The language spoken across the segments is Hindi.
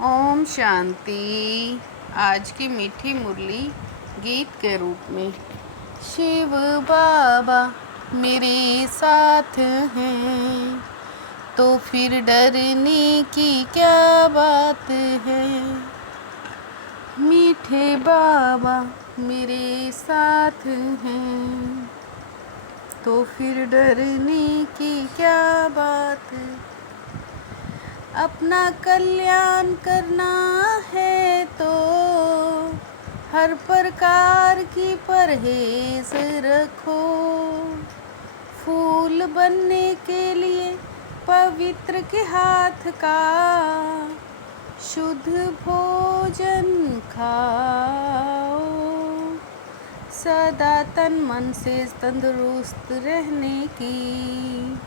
ओम शांति। आज की मीठी मुरली गीत के रूप में। शिव बाबा मेरे साथ हैं तो फिर डरने की क्या बात है। मीठे बाबा मेरे साथ हैं तो फिर डरने की क्या बात है। अपना कल्याण करना है तो हर प्रकार की परहेज रखो। फूल बनने के लिए पवित्र के हाथ का शुद्ध भोजन खाओ। सदा तन मन से तंदुरुस्त रहने की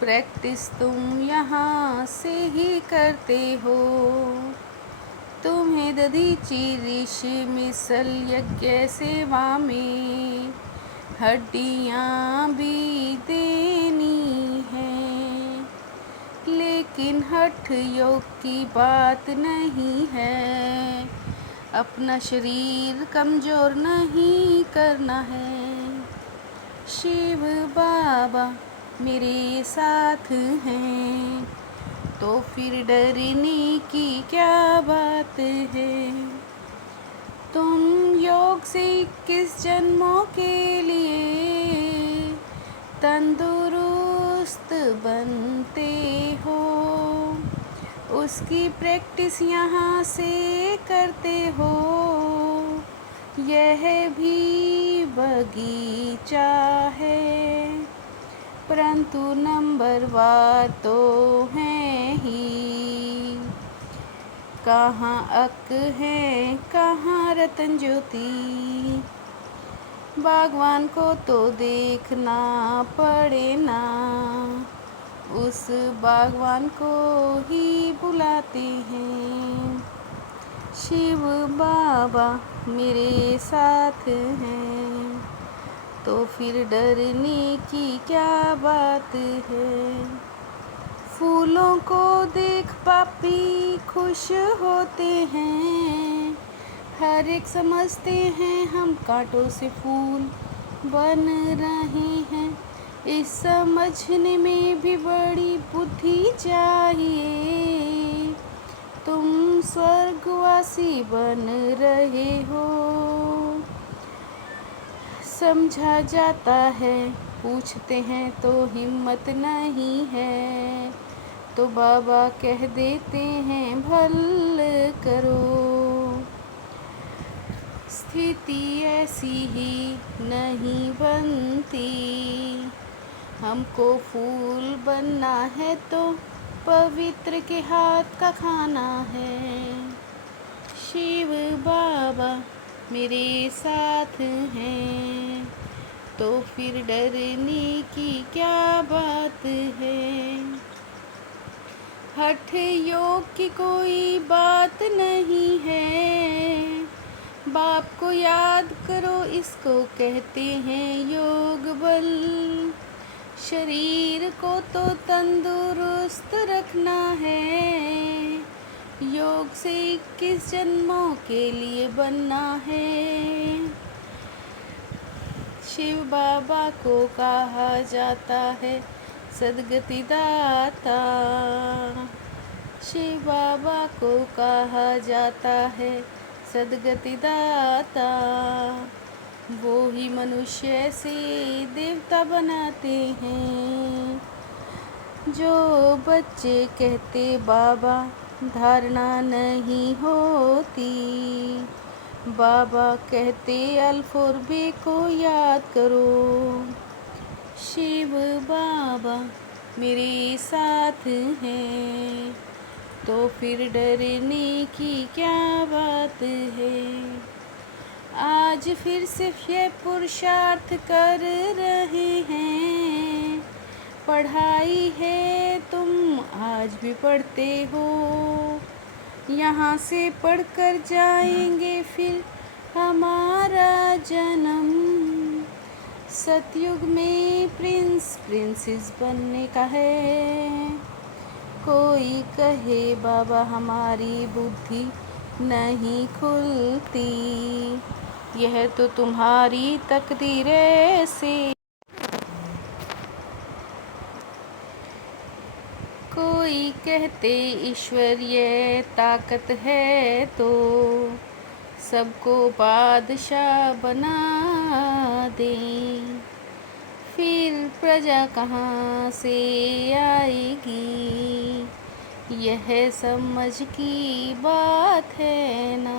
प्रैक्टिस तुम यहाँ से ही करते हो। तुम्हें दधीचि ऋषि मिसल यज्ञ सेवा में हड्डियाँ भी देनी है, लेकिन हठ योग की बात नहीं है। अपना शरीर कमज़ोर नहीं करना है। शिव बाबा मेरे साथ हैं तो फिर डरने की क्या बात है। तुम योग से 21 जन्मों के लिए तंदुरुस्त बनते हो। उसकी प्रैक्टिस यहाँ से करते हो। यह भी बगीचा है परंतु नंबरवार तो है ही। कहाँ अक है कहाँ रतन ज्योति, बागवान को तो देखना पड़े ना। उस बागवान को ही बुलाते हैं। शिव बाबा मेरे साथ हैं तो फिर डरने की क्या बात है। फूलों को देख पापी खुश होते हैं। हर एक समझते हैं हम कांटों से फूल बन रहे हैं। इस समझने में भी बड़ी बुद्धि चाहिए। तुम स्वर्गवासी बन रहे हो। समझा जाता है, पूछते हैं तो हिम्मत नहीं है, तो बाबा कह देते हैं भल करो। स्थिति ऐसी ही नहीं बनती। हमको फूल बनना है तो पवित्र के हाथ का खाना है। शिव बाबा मेरे साथ हैं तो फिर डरने की क्या बात है। हठ योग की कोई बात नहीं है। बाप को याद करो, इसको कहते हैं योग बल। शरीर को तो तंदुरुस्त रखना है। योग से 21 जन्मों के लिए बनना है। शिव बाबा को कहा जाता है सद्गति दाता। शिव बाबा को कहा जाता है सद्गति दाता। वो ही मनुष्य से देवता बनाते हैं। जो बच्चे कहते बाबा धारणा नहीं होती, बाबा कहते अल्फोर बे को याद करो। शिव बाबा मेरे साथ हैं तो फिर डरने की क्या बात है। आज फिर से ये पुरुषार्थ कर रहे हैं। पढ़ाई है तुम आज भी पढ़ते हो। यहाँ से पढ़कर जाएंगे फिर हमारा जन्म। सतयुग में प्रिंसेस बनने का है। कोई कहे बाबा हमारी बुद्धि नहीं खुलती, यह तो तुम्हारी तकदीर ऐसी। कोई कहते ईश्वरीय ताकत है तो सबको बादशाह बना दे, फिर प्रजा कहाँ से आएगी, यह समझ की बात है ना।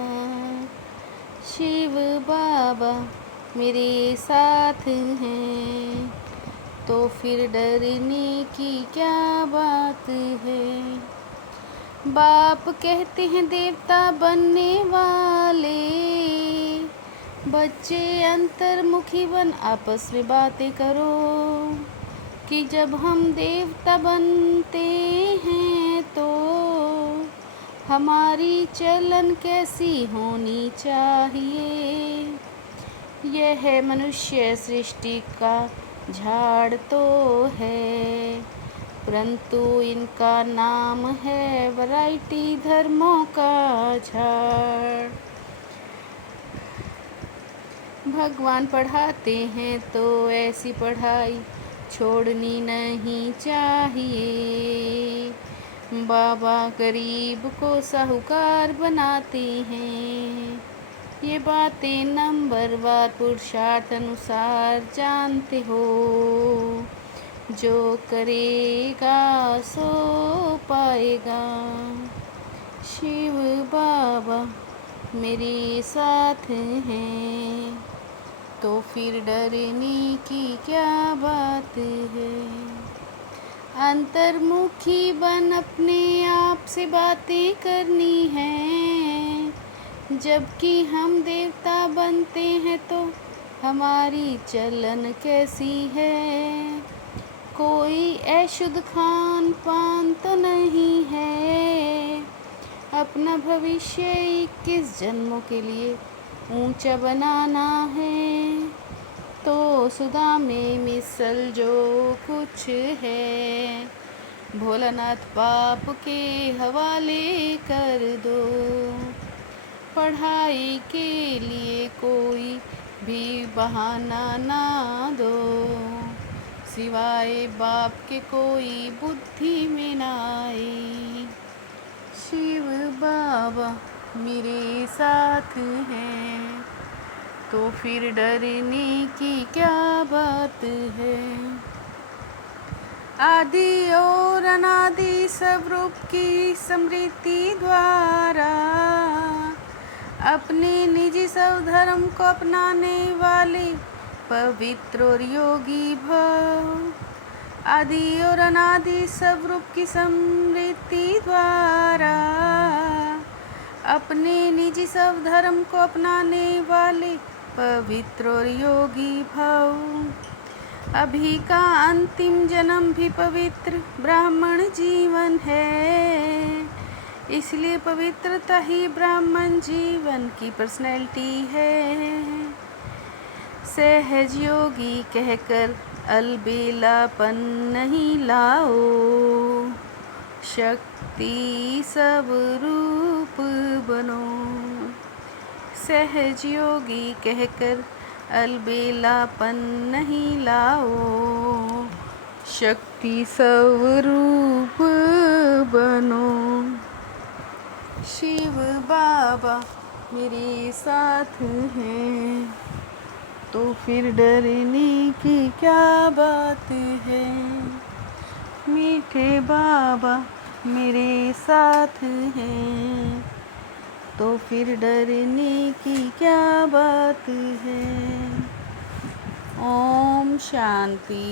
शिव बाबा मेरे साथ हैं तो फिर डरने की क्या बात है। बाप कहते हैं देवता बनने वाले, बच्चे अंतर्मुखी बन आपस में बातें करो, कि जब हम देवता बनते हैं तो हमारी चलन कैसी होनी चाहिए। यह मनुष्य सृष्टि का झाड़ तो है, परंतु इनका नाम है वैरायटी धर्मों का झाड़। भगवान पढ़ाते हैं तो ऐसी पढ़ाई छोड़नी नहीं चाहिए। बाबा गरीब को साहूकार बनाते हैं, ये बातें नंबरवार पुरुषार्थ अनुसार जानते हो। जो करेगा सो पाएगा। शिव बाबा मेरे साथ हैं तो फिर डरने की क्या बात है। अंतर्मुखी बन अपने आप से बातें करनी है, जबकि हम देवता बनते हैं तो हमारी चलन कैसी है। कोई अशुद्ध खान पान तो नहीं है, अपना भविष्य 21 जन्मों के लिए ऊंचा बनाना है, तो सुधा में मिसल जो कुछ है भोलानाथ बाप के हवाले कर दो। पढ़ाई के लिए कोई भी बहाना ना दो, सिवाय बाप के कोई बुद्धि में ना आए। शिव बाबा मेरे साथ हैं तो फिर डरने की क्या बात है। आदि और अनादि सब रूप की स्मृति द्वारा अपने निजी सब धर्म को अपनाने वाले पवित्र और योगी भव। आदि और अनादि सब रूप की स्मृति द्वारा अपने निजी सब धर्म को अपनाने वाले पवित्र और योगी भव। अभी का अंतिम जन्म भी पवित्र ब्राह्मण जीवन है, इसलिए पवित्रता ही ब्राह्मण जीवन की पर्सनैलिटी है। सहज योगी कहकर अलबेलापन नहीं लाओ, शक्ति सब रूप बनो। सहज योगी कहकर अलबेलापन नहीं लाओ, शक्ति सब रूप बनो। शिव बाबा मेरे साथ हैं तो फिर डरने की क्या बात है। मीठे बाबा मेरे साथ हैं तो फिर डरने की क्या बात है। ओम शांति।